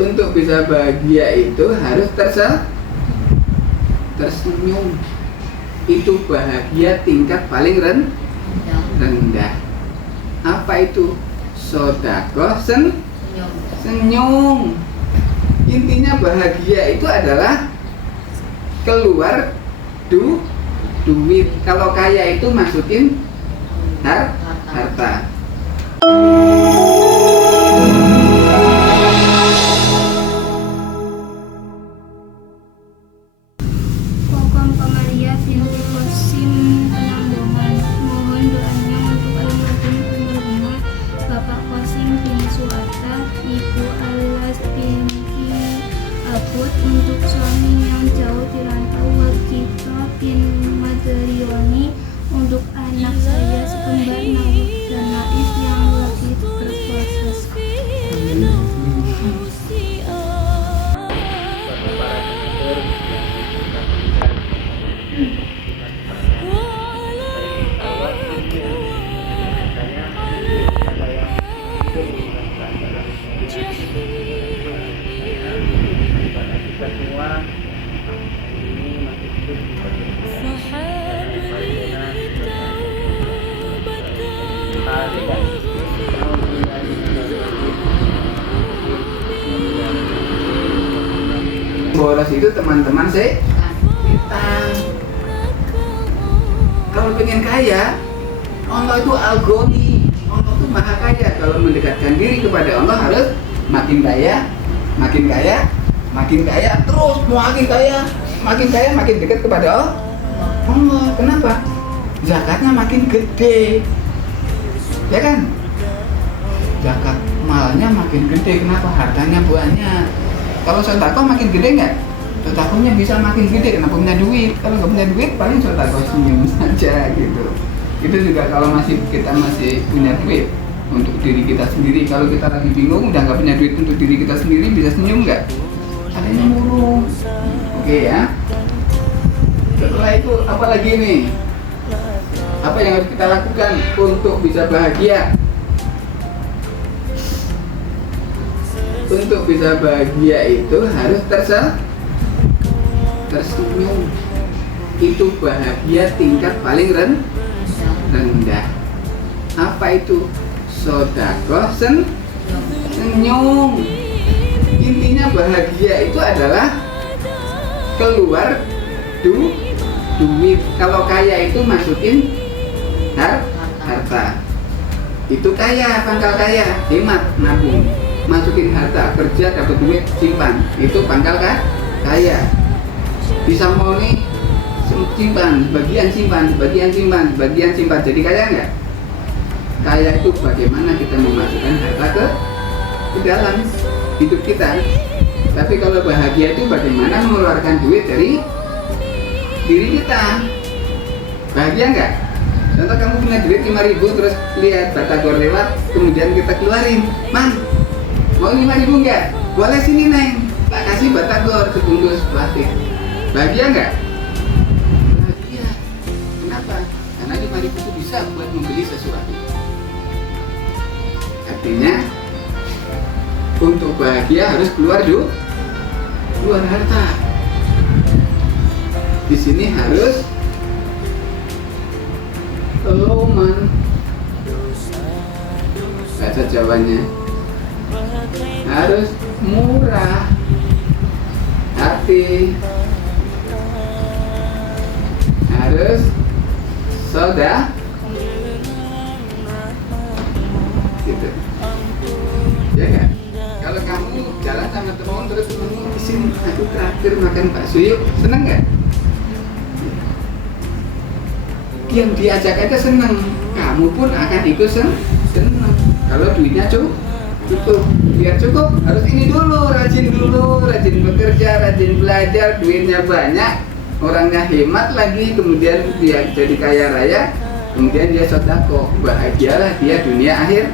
Untuk bisa bahagia itu harus tersenyum. Itu bahagia tingkat paling rendah. Apa itu? Sedekah senyum. Intinya bahagia itu adalah keluar duit. Kalau kaya itu masukin harta. Kokon Kamaria binti Qasim Penanggungan, mohon doanya untuk almarhum penerima Bapak Qasim bin Su'ata, Ibu Alas binti Abud, untuk suami yang jauh di rantau Wakita bin Madrioni, untuk anak saya sekembar Nawif dan Naif yang lagi berproses. Boros itu teman-teman setan. Kalau pengen kaya, Allah itu Al-Ghani. Allah itu maha kaya. Kalau mendekatkan diri kepada Allah harus makin kaya, terus makin kaya, makin dekat kepada Allah. Kenapa? Zakatnya makin gede, ya kan? Zakat malnya makin gede. Kenapa? Hartanya banyak. Kalau sedekah makin gede nggak? Sedekahnya bisa makin gede. Kenapa? Punya duit. Kalau nggak punya duit, paling sedekah senyum saja gitu. Itu juga kalau kita masih punya duit untuk diri kita sendiri. Kalau kita lagi bingung, udah nggak punya duit untuk diri kita sendiri, bisa senyum nggak? Ada yang murung. Oke ya. Setelah itu apa lagi nih? Apa yang harus kita lakukan untuk bisa bahagia? Untuk bisa bahagia itu harus tersenyum. Itu bahagia tingkat paling rendah. Apa itu? Sedekah senyum. Intinya bahagia itu adalah keluar duit. Kalau kaya itu masukin harta. Itu kaya, pangkal kaya, hemat, nabung. Masukin harta, kerja dapat duit, simpan. Itu pangkal kaya. Bisa mau nih simpan, bagian simpan. Jadi kaya nggak? Kaya itu bagaimana kita memasukkan harta ke dalam hidup kita. Tapi kalau bahagia itu bagaimana mengeluarkan duit dari diri kita. Bahagia nggak? Contoh kamu punya duit 5.000 terus lihat batagor lewat, kemudian kita keluarin, "Man, mau 5.000 nggak? Boleh, sini Neng, tak kasih batagor sebungkus plastik." Bahagia nggak? Bahagia. Kenapa? Karena 5.000 itu bisa buat membeli sesuatu. Artinya untuk bahagia harus keluar harta. Di sini harus loman, bahasa Jawanya. Harus murah hati, harus soda gitu, ya kan? Kalau kamu jalan sama teman terus temenmu kesini, aku traktir makan bakso yuk, seneng nggak? Yang diajak aja seneng, kamu pun akan ikut seneng. Kalau duitnya cukup, biar cukup harus ini dulu, rajin bekerja, rajin belajar, duitnya banyak, orangnya hemat lagi, kemudian dia jadi kaya raya, kemudian dia sedekah, bahagialah dia dunia akhirat.